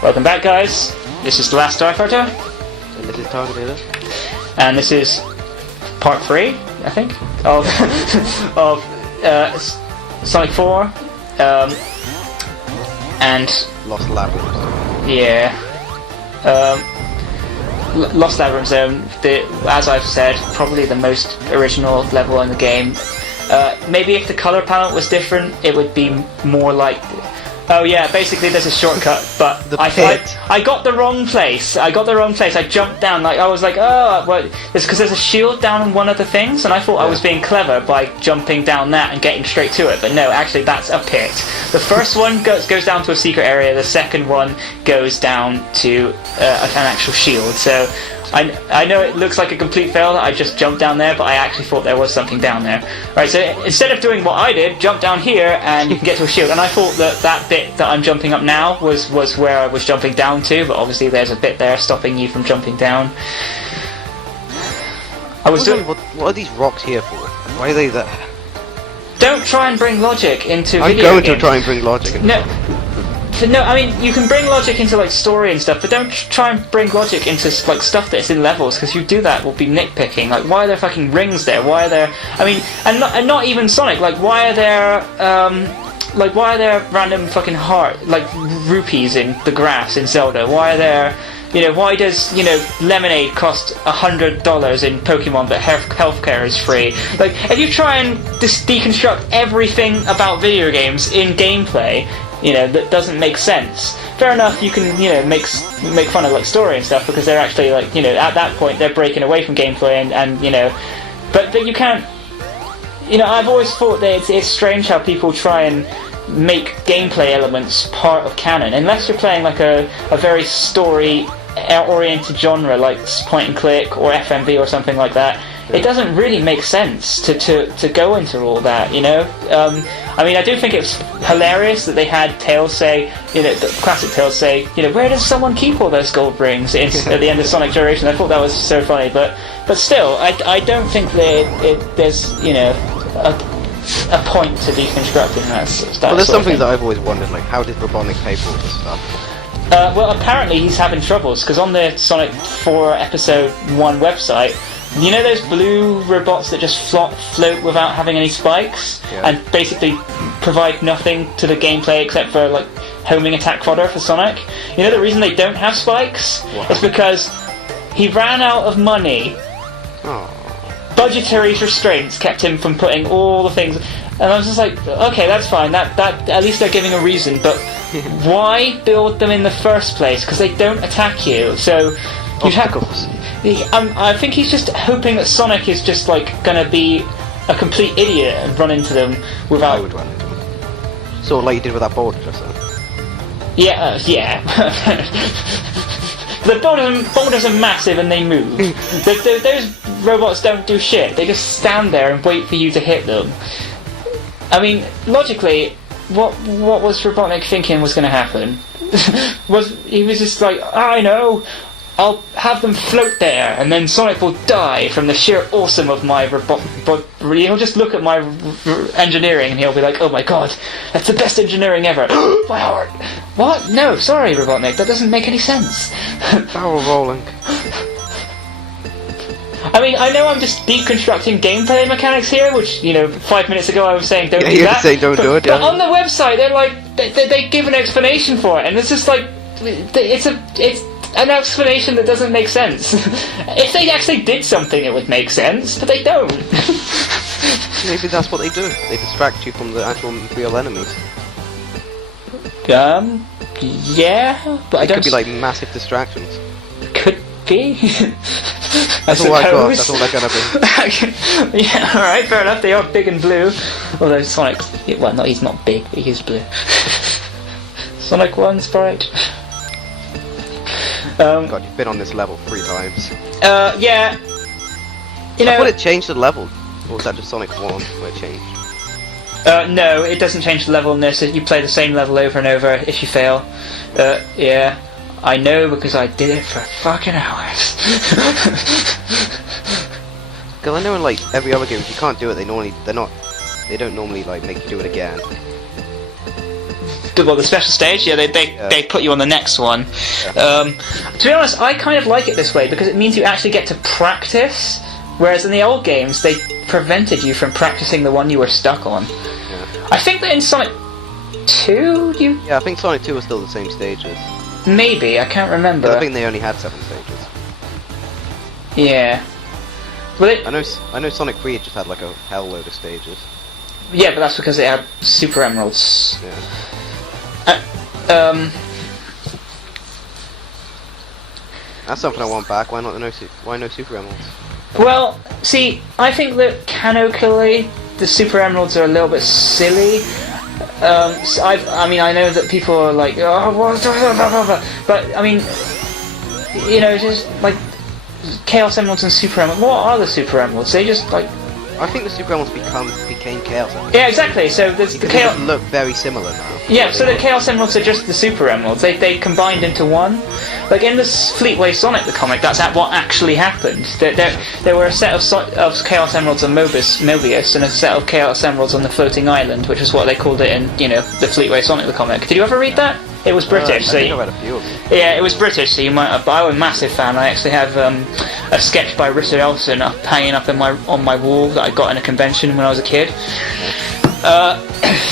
Welcome back, guys. This is the last Starfighter. And this is Thegamersrecreated. And this is part 3, I think, of Sonic 4. And Lost Labyrinth Zone. yeah, Lost Labyrinth Zone. As I've said, probably the most original level in the game. Maybe if the color palette was different, it would be more like. Oh yeah, basically there's a shortcut, but I got the wrong place. I jumped down. I was like, oh, well, it's because there's a shield down on one of the things, and I thought I was being clever by jumping down that and getting straight to it. But no, actually that's a pit. The first one goes down to a secret area. The second one goes down to an actual shield. So I know it looks like a complete fail that I just jumped down there, but I actually thought there was something down there. Right, so instead of doing what I did, jump down here and you can get to a shield. And I thought that bit that I'm jumping up now was where I was jumping down to, but obviously there's a bit there stopping you from jumping down. What are these rocks here for? Why are they there? Don't try and bring logic into I'm video going games. to try and bring logic into No, I mean, you can bring logic into like story and stuff, but don't try and bring logic into like stuff that's in levels, because you do that will be nitpicking. Like, why are there fucking rings there? Why are there? I mean, and not even Sonic. Like, why are there random fucking rupees in the grass in Zelda? Why are there? Why does lemonade cost $100 in Pokemon, but healthcare is free? Like, if you try and deconstruct everything about video games in gameplay, that doesn't make sense. Fair enough, you can, make fun of like story and stuff, because they're actually like, at that point they're breaking away from gameplay and but you can't. I've always thought that it's strange how people try and make gameplay elements part of canon, unless you're playing like a very story-oriented genre like point and click or FMV or something like that. It doesn't really make sense to go into all that, I mean, I do think it's hilarious that they had Tails say, the classic Tails say, where does someone keep all those gold rings at the end of Sonic Generation? I thought that was so funny, but still, I don't think there's a point to deconstructing that. Well, there's something that I've always wondered, like, how did Robotnik pay for all this stuff? Well, apparently he's having troubles, because on the Sonic 4 Episode 1 website, those blue robots that just float without having any spikes and basically provide nothing to the gameplay except for like homing attack fodder for Sonic? The reason they don't have spikes is because he ran out of money. Budgetary restraints kept him from putting all the things, and I was just like, okay, that's fine, that at least they're giving a reason, but why build them in the first place? Because they don't attack you, so you have. I think he's just hoping that Sonic is just like gonna be a complete idiot and run into them without. I would run into them. Sort of like you did with that boulder just then. Yeah. The boulders are massive and they move. Those robots don't do shit. They just stand there and wait for you to hit them. I mean, logically, what was Robotnik thinking was going to happen? He was just like, I know. I'll have them float there, and then Sonic will die from the sheer awesome of my robot. But he'll just look at my engineering, and he'll be like, "Oh my god, that's the best engineering ever!" My heart. What? No, sorry, Robotnik. That doesn't make any sense. Barrel rolling. I mean, I know I'm just deconstructing gameplay mechanics here, which 5 minutes ago I was saying don't do you that. say don't do it. But on the website, they're like they give an explanation for it, and it's just like it's an explanation that doesn't make sense. If they actually did something, it would make sense, but they don't. Maybe that's what they do. They distract you from the actual real enemies. Yeah, but It could be like massive distractions. Could be. That's all I got. That's all they're gonna be. Yeah, alright, fair enough. They are big and blue. Although Sonic, well, no, he's not big, but he's blue. Sonic 1 sprite. God, you've been on this level 3 times. Yeah. I thought it changed the level. Or was that just Sonic 1 where it changed? No, it doesn't change the level in this. You play the same level over and over if you fail. Yeah. I know because I did it for fucking hours. Because I know in like every other game, if you can't do it, they don't normally like make you do it again. the special stage. Yeah, they put you on the next one. To be honest, I kind of like it this way because it means you actually get to practice. Whereas in the old games, they prevented you from practicing the one you were stuck on. Yeah. I think that in Sonic 2, you... Yeah, I think Sonic 2 was still the same stages. Maybe, I can't remember. I think they only had 7 stages. Yeah. Well, I know Sonic 3 just had like a hell load of stages. Yeah, but that's because it had Super Emeralds. Yeah. That's something I want back. Why no Super Emeralds? Well, see, I think that canonically the Super Emeralds are a little bit silly. So I mean, I know that people are like, oh, what? But I mean, you know, just like Chaos Emeralds and Super Emeralds. What are the Super Emeralds? They just like. I think the Super Emeralds became Chaos Emeralds. Yeah, exactly. So the Chaos they look very similar now. Yeah, so the Chaos Emeralds are just the Super Emeralds. They combined into one. Like in the Fleetway Sonic the comic, that's what actually happened. There were a set of Chaos Emeralds on Mobius and a set of Chaos Emeralds on the floating island, which is what they called it in, the Fleetway Sonic the comic. Did you ever read that? It was British, I think I read a few of them. Yeah, it was British, so you might have. But I'm a massive fan. I actually have a sketch by Richard Elson hanging up on my wall that I got in a convention when I was a kid.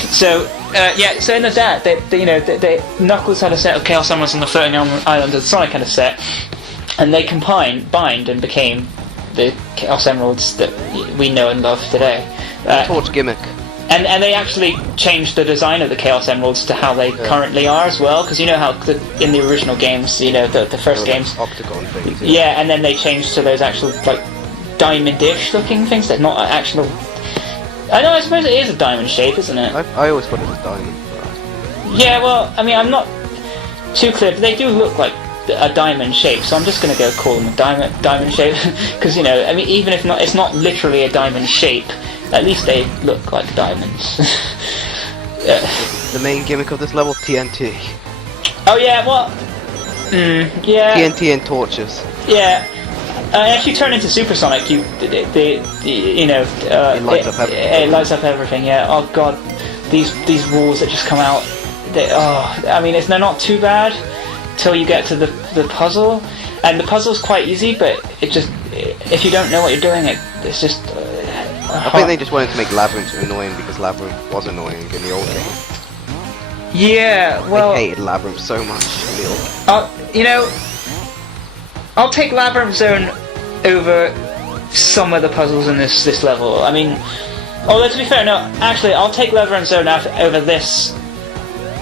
So in that, Knuckles had a set of Chaos Emeralds on the floating island, and Sonic had a set, and they bind and became the Chaos Emeralds that we know and love today. Torch gimmick. And they actually changed the design of the Chaos Emeralds to how they currently are as well, because you know how in the original games, the first games, octagon things. Yeah, and then they changed to those actual like diamond-ish looking things. They're not actual. I suppose it is a diamond shape, isn't it? I always thought it was diamond. Yeah, well, I mean, I'm not too clear, but they do look like a diamond shape, so I'm just going to go call them a diamond shape, because I mean, even if it's not literally a diamond shape, at least they look like diamonds. The main gimmick of this level, TNT. Oh yeah, well, yeah. TNT and torches. Yeah. If you turn into Super Sonic, it lights up everything. It lights up everything. Yeah. Oh god, these walls that just come out. I mean, they're not too bad till you get to the puzzle, and the puzzle's quite easy, but it just if you don't know what you're doing, it's just. I think they just wanted to make Labyrinth annoying because Labyrinth was annoying in the old game. Yeah, well... I hated Labyrinth so much in the old game. I'll take Labyrinth Zone over some of the puzzles in this level. I mean... Although, to be fair, no, actually, I'll take Labyrinth Zone over this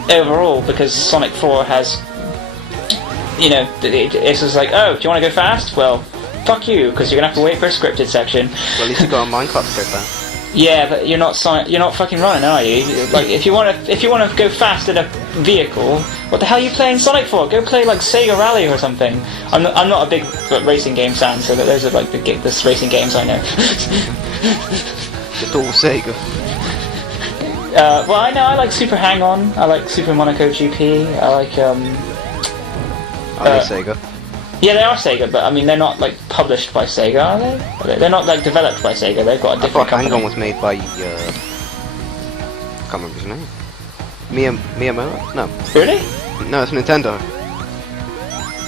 overall, because Sonic 4 has... it's just like, oh, do you want to go fast? Well... Fuck you, because you're gonna have to wait for a scripted section. Well, at least you got a minecart to go fast. Yeah, but you're not fucking running, are you? Like, if you want to go fast in a vehicle, what the hell are you playing Sonic for? Go play like Sega Rally or something. I'm not a big racing game fan, so those are like the racing games I know. Just all Sega. Well, I know I like Super Hang-On. I like Super Monaco GP. I like Are they Sega? Yeah, they are Sega, but I mean they're not like published by Sega, are they? They're not like developed by Sega. They've got a different company. Hang-On was made by I can't remember his name. Miyamoto? No. Really? No, it's Nintendo.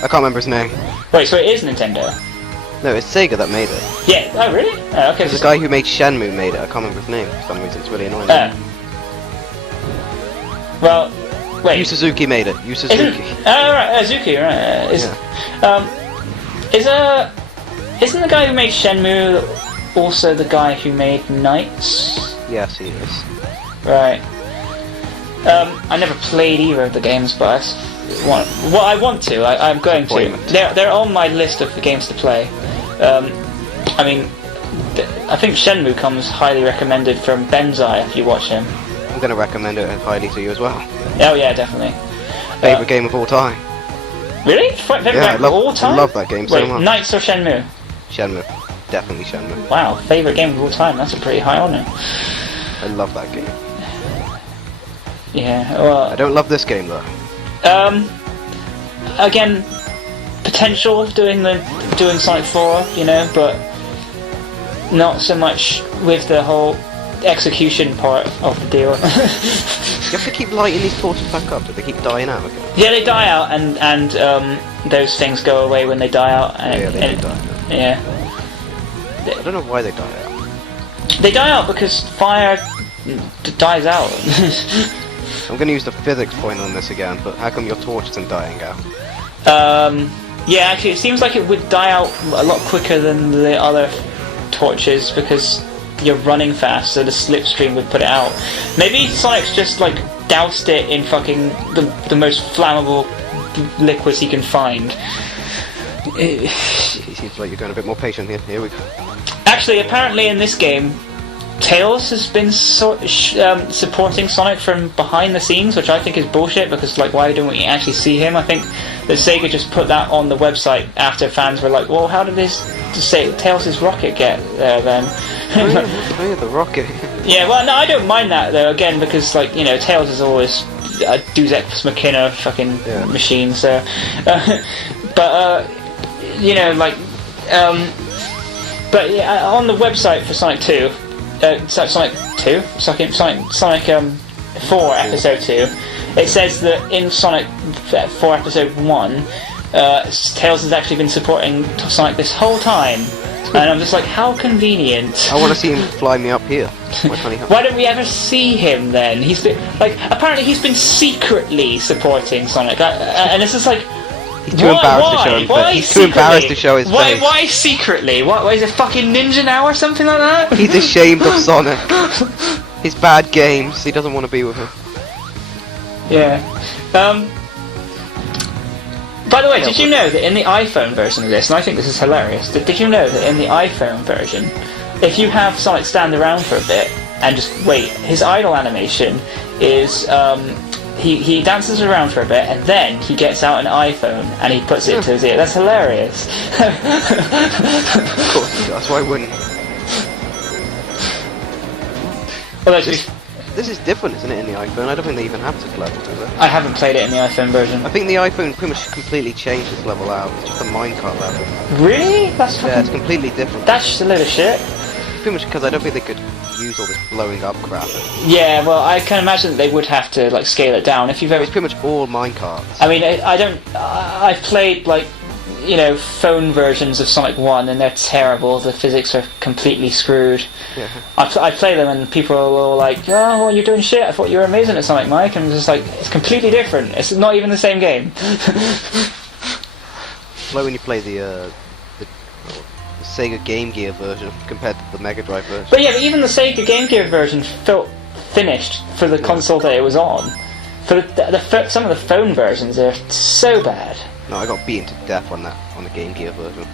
I can't remember his name. Wait, so it is Nintendo? No, it's Sega that made it. Yeah. Oh, really? Oh, okay. The guy who made Shenmue made it. I can't remember his name for some reason. It's really annoying. Well. Wait. Yu Suzuki made it. Yu Suzuki. Oh right, Suzuki, right? Isn't the guy who made Shenmue also the guy who made Knights? Yes, he is. Right. I never played either of the games, but I want to. I'm going to. They're on my list of the games to play. I mean, I think Shenmue comes highly recommended from Benzai if you watch him. I'm going to recommend it highly to you as well. Oh yeah, definitely. Favorite game of all time. Really? Favorite game of all time? I love that game so much. Knights or Shenmue? Shenmue. Definitely Shenmue. Wow, favorite game of all time. That's a pretty high honour. I love that game. Yeah, well... I don't love this game though. Again, potential of doing Sonic 4, but not so much with the whole execution part of the deal. You have to keep lighting these torches back up. Do they keep dying out again? Yeah, they die out, and those things go away when they die out. And, Yeah, they do die out. Yeah. I don't know why they die out. They die out because fire dies out. I'm going to use the physics point on this again, but how come your torch isn't dying out? Yeah, actually, it seems like it would die out a lot quicker than the other torches because you're running fast, so the slipstream would put it out. Maybe Sonic's just like doused it in fucking the most flammable liquids he can find. It seems like you're going a bit more patient here. Here we go. Actually, apparently in this game, Tails has been supporting Sonic from behind the scenes, which I think is bullshit, because like, why don't we actually see him? I think that Sega just put that on the website after fans were like, well, how did this say Tails' rocket get there then? Oh yeah, the rocket. Yeah, well, no, I don't mind that though, again, because like, you know, Tails is always a Deus Ex Machina fucking machine, so you know, like but yeah, on the website for Sonic 2, Sonic 4 Episode 2, it says that in Sonic 4 Episode 1, Tails has actually been supporting Sonic this whole time. And I'm just like, how convenient. I want to see him fly me up here. Why don't we ever see him then? He's been, like, apparently he's been secretly supporting Sonic. And it's just like, he's too embarrassed to show his face. He's too embarrassed to show his face. Why secretly? What is it, fucking Ninja now or something like that? He's ashamed of Sonic. His bad games. He doesn't want to be with him. Yeah. By the way, did you know that in the iPhone version of this, and I think this is hilarious, did you know that in the iPhone version, if you have Sonic stand around for a bit and just wait, his idle animation is he dances around for a bit and then he gets out an iPhone and he puts it to his ear. That's hilarious. Of course he does, why wouldn't? Well, this is different, isn't it, in the iPhone? I don't think they even have this level, do they? I haven't played it in the iPhone version. I think the iPhone pretty much completely changed this level out. It's just a minecart level. Really? That's Yeah, it's completely different. That's just a load of shit. Pretty much because I don't think they could use all this blowing up crap. Yeah, well, I can imagine that they would have to like scale it down. If you've ever... It's pretty much all minecarts. I mean, I've played like, you know, phone versions of Sonic 1 and they're terrible. The physics are completely screwed. Yeah. I play them and people are all like, oh, well, you're doing shit, I thought you were amazing at Sonic, Mike. And I'm just like, it's completely different. It's not even the same game. It's like when you play the Sega Game Gear version compared to the Mega Drive version. But yeah, but even the Sega Game Gear version felt finished for the console that it was on. For some of the phone versions are so bad. No, I got beaten to death on the Game Gear version.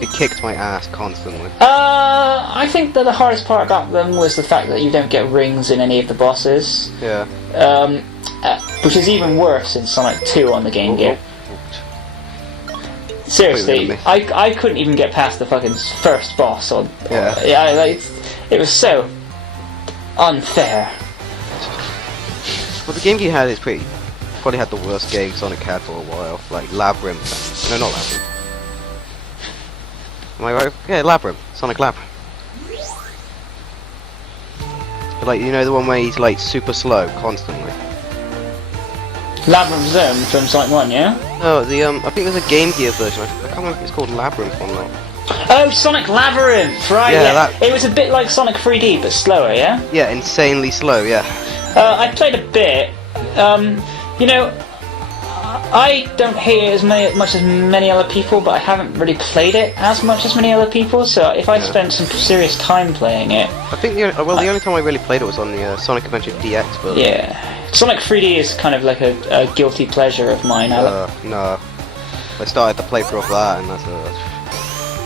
It kicked my ass constantly. I think that the hardest part about them was the fact that you don't get rings in any of the bosses. Yeah. Which is even worse in Sonic 2 on the Game Gear. Seriously, I couldn't even get past the fucking first boss. It was so unfair. Well, the Game Gear had is probably had the worst game Sonic had for a while. Like Labyrinth. No, not Labyrinth. Am I right? Yeah, Labyrinth. Sonic Labyrinth. But, like, you know the one where he's like super slow constantly. Labyrinth Zone from Sonic 1, yeah? No, I think there's a Game Gear version. I can't remember if it's called Labyrinth or not. Oh, Sonic Labyrinth, right? Yeah. It was a bit like Sonic 3D, but slower, yeah? Yeah, insanely slow. Yeah. I played a bit. You know, I don't hate it as much as many other people, but I haven't really played it as much as many other people. So if I spent some serious time playing it, I think the only time I really played it was on the Sonic Adventure DX version. Yeah, Sonic 3D is kind of like a guilty pleasure of mine. No, I started the playthrough of that, and that's